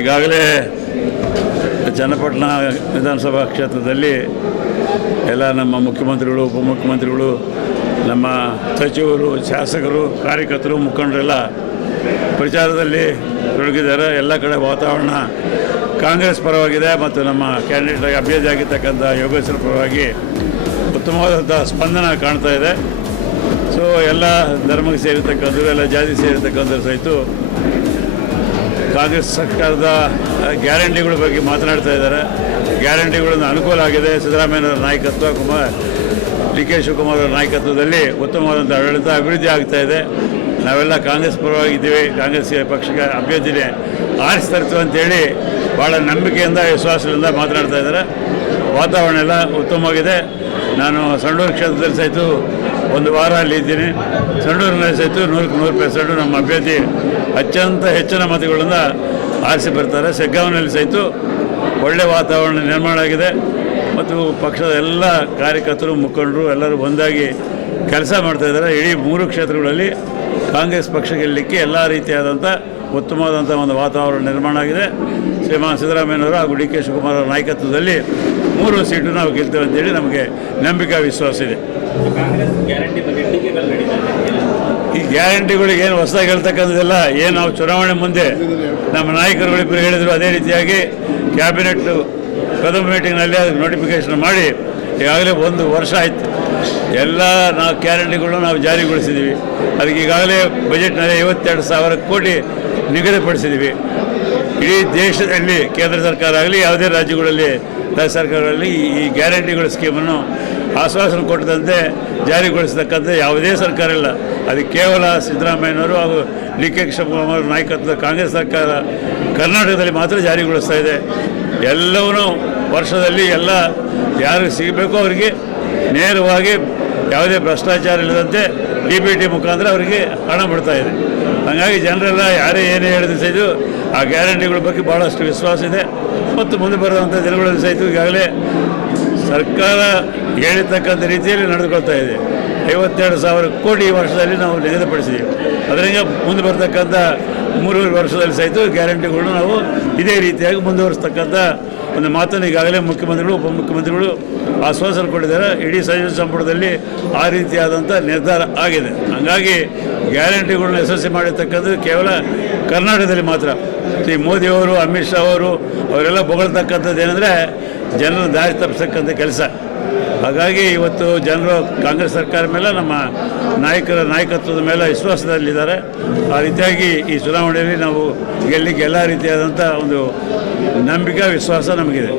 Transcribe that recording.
ಈಗಾಗಲೇ ಚನ್ನಪಟ್ಟಣ ವಿಧಾನಸಭಾ ಕ್ಷೇತ್ರದಲ್ಲಿ ಎಲ್ಲ ನಮ್ಮ ಮುಖ್ಯಮಂತ್ರಿಗಳು, ಉಪಮುಖ್ಯಮಂತ್ರಿಗಳು, ನಮ್ಮ ಸಚಿವರು, ಶಾಸಕರು, ಕಾರ್ಯಕರ್ತರು, ಮುಖಂಡರೆಲ್ಲ ಪ್ರಚಾರದಲ್ಲಿ ತೊಡಗಿದ್ದಾರೆ. ಎಲ್ಲ ಕಡೆ ವಾತಾವರಣ ಕಾಂಗ್ರೆಸ್ ಪರವಾಗಿದೆ ಮತ್ತು ನಮ್ಮ ಕ್ಯಾಂಡಿಡೇಟ್ ಅಭ್ಯರ್ಥಿ ಆಗಿರ್ತಕ್ಕಂಥ ಯೋಗೇಶ್ವರ ಪರವಾಗಿ ಉತ್ತಮವಾದಂಥ ಸ್ಪಂದನ ಕಾಣ್ತಾ ಇದೆ. ಸೊ ಎಲ್ಲ ಧರ್ಮಕ್ಕೆ ಸೇರಿರ್ತಕ್ಕಂಥದ್ದು, ಎಲ್ಲ ಜಾತಿ ಸೇರಿರ್ತಕ್ಕಂಥವ್ರು ಸಹಿತ ಕಾಂಗ್ರೆಸ್ ಸರ್ಕಾರದ ಗ್ಯಾರಂಟಿಗಳ ಬಗ್ಗೆ ಮಾತನಾಡ್ತಾ ಇದ್ದಾರೆ. ಗ್ಯಾರಂಟಿಗಳನ್ನು ಅನುಕೂಲ ಆಗಿದೆ. ಸಿದ್ದರಾಮಯ್ಯನವರ ನಾಯಕತ್ವ ಕುಮಾರ್ ಡಿ ಕೆ ಶಿವಕುಮಾರ್ ಅವರ ನಾಯಕತ್ವದಲ್ಲಿ ಉತ್ತಮವಾದಂಥ ಆಡಳಿತ ಅಭಿವೃದ್ಧಿ ಆಗ್ತಾ ಇದೆ. ನಾವೆಲ್ಲ ಕಾಂಗ್ರೆಸ್ ಪರವಾಗಿದ್ದೀವಿ ಕಾಂಗ್ರೆಸ್ ಪಕ್ಷಕ್ಕೆ ಅಭ್ಯರ್ಥಿನೇ ಆರಿಸಿ ತರ್ತೀವಿ ಅಂತೇಳಿ ಭಾಳ ನಂಬಿಕೆಯಿಂದ, ವಿಶ್ವಾಸದಿಂದ ಮಾತನಾಡ್ತಾ ಇದ್ದಾರೆ. ವಾತಾವರಣ ಎಲ್ಲ ಉತ್ತಮವಾಗಿದೆ. ನಾನು ಸಂಡೂರು ಕ್ಷೇತ್ರದಲ್ಲಿ ಸಹಿತ ಒಂದು ವಾರ ಅಲ್ಲಿ ಇದ್ದೀನಿ. ಸಂಡೂರು ಸಹಿತ ನೂರಕ್ಕೆ ನೂರು ಪರ್ಸೆಂಟು ನಮ್ಮ ಅಭ್ಯರ್ಥಿ ಅತ್ಯಂತ ಹೆಚ್ಚಿನ ಮತಗಳಿಂದ ಆರಿಸಿ ಬರ್ತಾರೆ. ಸೆಗ್ಗಾವನಲ್ಲಿ ಸಹಿತ ಒಳ್ಳೆಯ ವಾತಾವರಣ ನಿರ್ಮಾಣ ಆಗಿದೆ. ಮತ್ತು ಪಕ್ಷದ ಎಲ್ಲ ಕಾರ್ಯಕರ್ತರು, ಮುಖಂಡರು ಎಲ್ಲರೂ ಒಂದಾಗಿ ಕೆಲಸ ಮಾಡ್ತಾ ಇದ್ದಾರೆ. ಇಡೀ ಮೂರು ಕ್ಷೇತ್ರಗಳಲ್ಲಿ ಕಾಂಗ್ರೆಸ್ ಪಕ್ಷ ಗೆಲ್ಲಲಿಕ್ಕೆ ಎಲ್ಲ ರೀತಿಯಾದಂಥ ಉತ್ತಮವಾದಂಥ ಒಂದು ವಾತಾವರಣ ನಿರ್ಮಾಣ ಆಗಿದೆ. ಶ್ರೀಮಾನ್ ಸಿದ್ದರಾಮಯ್ಯನವರು ಹಾಗೂ ಡಿ ಕೆ ಶಿವಕುಮಾರ್ ಅವರ ನಾಯಕತ್ವದಲ್ಲಿ ಮೂರು ಸೀಟು ನಾವು ಗೆಲ್ತೇವೆ ಅಂತೇಳಿ ನಮಗೆ ನಂಬಿಕಾ ವಿಶ್ವಾಸ ಇದೆ. ಈ ಗ್ಯಾರಂಟಿಗಳಿಗೆ ಏನು ಹೊಸದಾಗಿ ಹೇಳ್ತಕ್ಕಂಥದ್ದೆಲ್ಲ ಏನು ನಾವು ಚುನಾವಣೆ ಮುಂದೆ ನಮ್ಮ ನಾಯಕರುಗಳಿಬ್ಬರು ಹೇಳಿದರು ಅದೇ ರೀತಿಯಾಗಿ ಕ್ಯಾಬಿನೆಟ್ ಪ್ರಥಮ ಮೀಟಿಂಗ್ನಲ್ಲಿ ಅದಕ್ಕೆ ನೋಟಿಫಿಕೇಶನ್ ಮಾಡಿ ಈಗಾಗಲೇ ಒಂದು ವರ್ಷ ಆಯಿತು. ಎಲ್ಲ ನಾವು ಗ್ಯಾರಂಟಿಗಳನ್ನ ನಾವು ಜಾರಿಗೊಳಿಸಿದ್ದೀವಿ. ಅದಕ್ಕೆ ಈಗಾಗಲೇ ಬಜೆಟ್ನಲ್ಲಿ ಐವತ್ತೆರಡು ಸಾವಿರ ಕೋಟಿ ನಿಗದಿಪಡಿಸಿದ್ದೀವಿ ಇಡೀ ದೇಶದಲ್ಲಿ ಕೇಂದ್ರ ಸರ್ಕಾರ ಆಗಲಿ, ಯಾವುದೇ ರಾಜ್ಯಗಳಲ್ಲಿ, ರಾಜ್ಯ ಸರ್ಕಾರಗಳಲ್ಲಿ ಈ- ಗ್ಯಾರಂಟಿಗಳ ಸ್ಕೀಮನ್ನು ಆಶ್ವಾಸನೆ ಕೊಟ್ಟದಂತೆ ಜಾರಿಗೊಳಿಸತಕ್ಕಂಥ ಯಾವುದೇ ಸರ್ಕಾರ ಇಲ್ಲ. ಅದು ಕೇವಲ ಸಿದ್ದರಾಮಯ್ಯನವರು ಹಾಗೂ ಡಿ ಕೆ ಶಿವಕುಮಾರ್ ನಾಯಕತ್ವದ ಕಾಂಗ್ರೆಸ್ ಸರ್ಕಾರ ಕರ್ನಾಟಕದಲ್ಲಿ ಮಾತ್ರ ಜಾರಿಗೊಳಿಸ್ತಾ ಇದೆ. ಎಲ್ಲವನ್ನೂ ವರ್ಷದಲ್ಲಿ ಎಲ್ಲ ಯಾರು ಸಿಗಬೇಕೋ ಅವರಿಗೆ ನೇರವಾಗಿ ಯಾವುದೇ ಭ್ರಷ್ಟಾಚಾರ ಇಲ್ಲದಂತೆ ಡಿ ಬಿ ಟಿ ಮುಖಾಂತರ ಅವರಿಗೆ ಹಣ ಬಿಡ್ತಾ ಇದೆ. ಹಾಗಾಗಿ ಜನರೆಲ್ಲ ಯಾರೇ ಏನೇ ಹೇಳಿದ್ರು ಸಹಿತ ಆ ಗ್ಯಾರಂಟಿಗಳ ಬಗ್ಗೆ ಭಾಳಷ್ಟು ವಿಶ್ವಾಸ ಇದೆ. ಮತ್ತು ಮುಂದೆ ಬರುವಂಥ ದಿನಗಳಲ್ಲಿ ಸಹಿತ ಈಗಾಗಲೇ ಸರ್ಕಾರ ಹೇಳಿರ್ತಕ್ಕಂಥ ರೀತಿಯಲ್ಲಿ ನಡೆದುಕೊಳ್ತಾ ಇದೆ. ಐವತ್ತೆರಡು ಸಾವಿರ ಕೋಟಿ ವರ್ಷದಲ್ಲಿ ನಾವು ನಿಗದಿಪಡಿಸಿದ್ದೀವಿ. ಅದರಿಂದ ಮುಂದೆ ಬರ್ತಕ್ಕಂಥ ಮೂರುವರೆ ವರ್ಷದಲ್ಲಿ ಸಹಿತ ಗ್ಯಾರಂಟಿಗಳನ್ನ ನಾವು ಇದೇ ರೀತಿಯಾಗಿ ಮುಂದುವರಿಸ್ತಕ್ಕಂಥ ಒಂದು ಮಾತನ್ನು ಈಗಾಗಲೇ ಮುಖ್ಯಮಂತ್ರಿಗಳು, ಉಪಮುಖ್ಯಮಂತ್ರಿಗಳು ಆಶ್ವಾಸನೆ ಕೊಟ್ಟಿದ್ದಾರೆ ಇಡೀ ಸಚಿವ ಸಂಪುಟದಲ್ಲಿ ಆ ರೀತಿಯಾದಂಥ ನಿರ್ಧಾರ ಆಗಿದೆ. ಹಾಗಾಗಿ ಗ್ಯಾರಂಟಿಗಳನ್ನ ಯಶಸ್ವಿ ಮಾಡಿರ್ತಕ್ಕಂಥದ್ದು ಕೇವಲ ಕರ್ನಾಟಕದಲ್ಲಿ ಮಾತ್ರ. ಶ್ರೀ ಮೋದಿಯವರು ಅಮಿತ್ ಶಾ ಅವರು, ಅವರೆಲ್ಲ ಬೊಗಳ್ತಕ್ಕಂಥದ್ದು ಏನಂದರೆ ಜನರ ದಾರಿ ತಪ್ಪಿಸ್ತಕ್ಕಂಥ ಕೆಲಸ. ಹಾಗಾಗಿ ಇವತ್ತು ಜನರು ಕಾಂಗ್ರೆಸ್ ಸರ್ಕಾರ ಮೇಲೆ, ನಮ್ಮ ನಾಯಕರ ನಾಯಕತ್ವದ ಮೇಲೆ ವಿಶ್ವಾಸದಲ್ಲಿದ್ದಾರೆ. ಆ ರೀತಿಯಾಗಿ ಈ ಚುನಾವಣೆಯಲ್ಲಿ ನಾವು ಗೆಲ್ಲಲಿಕ್ಕೆ ಎಲ್ಲ ರೀತಿಯಾದಂಥ ಒಂದು ನಂಬಿಕೆ, ವಿಶ್ವಾಸ ನಮಗಿದೆ.